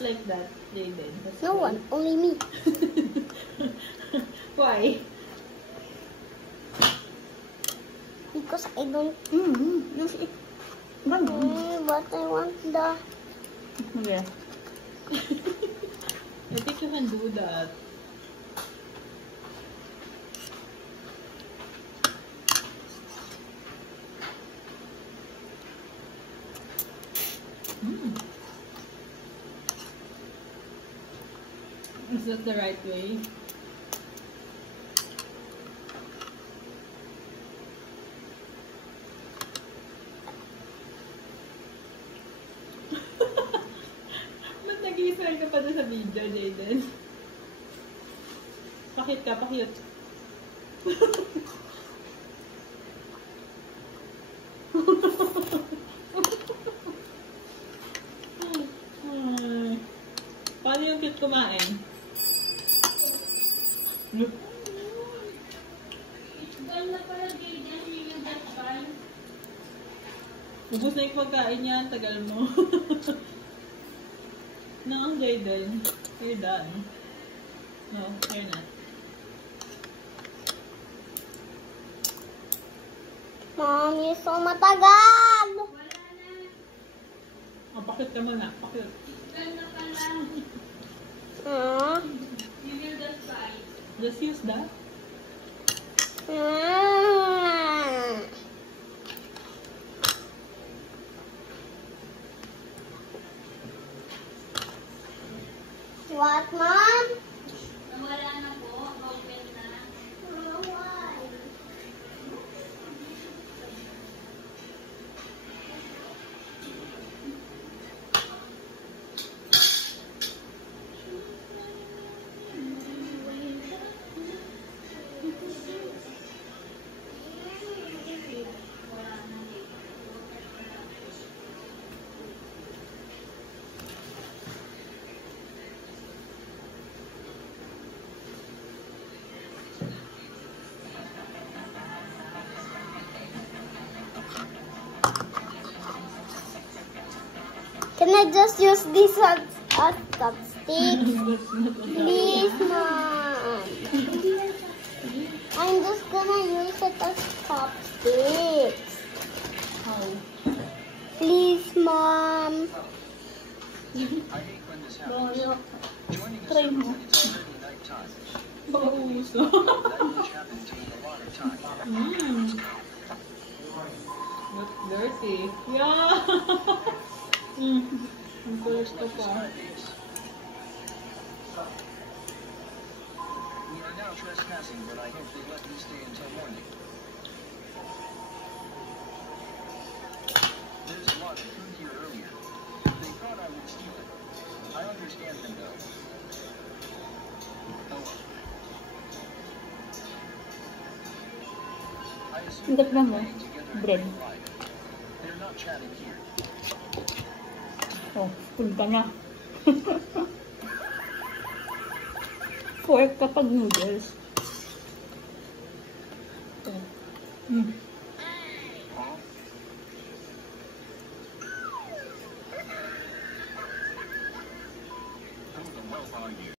Like that, Jaden. No one, only me. Why? Because I don't. But I want the. Yeah. I think you can do that. Is that the right way? Ba't nag-i-smile ka pa doon sa video, Jaden? Pakit ka, pakit. Paano yung cute kumain? Ubus na yung pagkain yan, tagal mo. No, Jaden. You're done. No, you're not. Mommy, so matagal! Oh, pakit ka muna. Pakit. You will just try. Just use that. What, Mom? Wala na po. Open na. Why? Can I just use this as chopsticks? Please, Mom. I'm just gonna use it as chopsticks. How? Please, Mom. Bawal. Try mo. Bauso. That's dirty. Yeah. Ang kulis ko pa. We are now trespassing, but I hope they let me stay until morning. There's a lot of food here earlier. They thought I would steal it. I understand them though. I assume Ang ganda mo. they're together Bread. in real life. They're not chatting here. Oh, full ka na. Pork kapag noodles. Oh.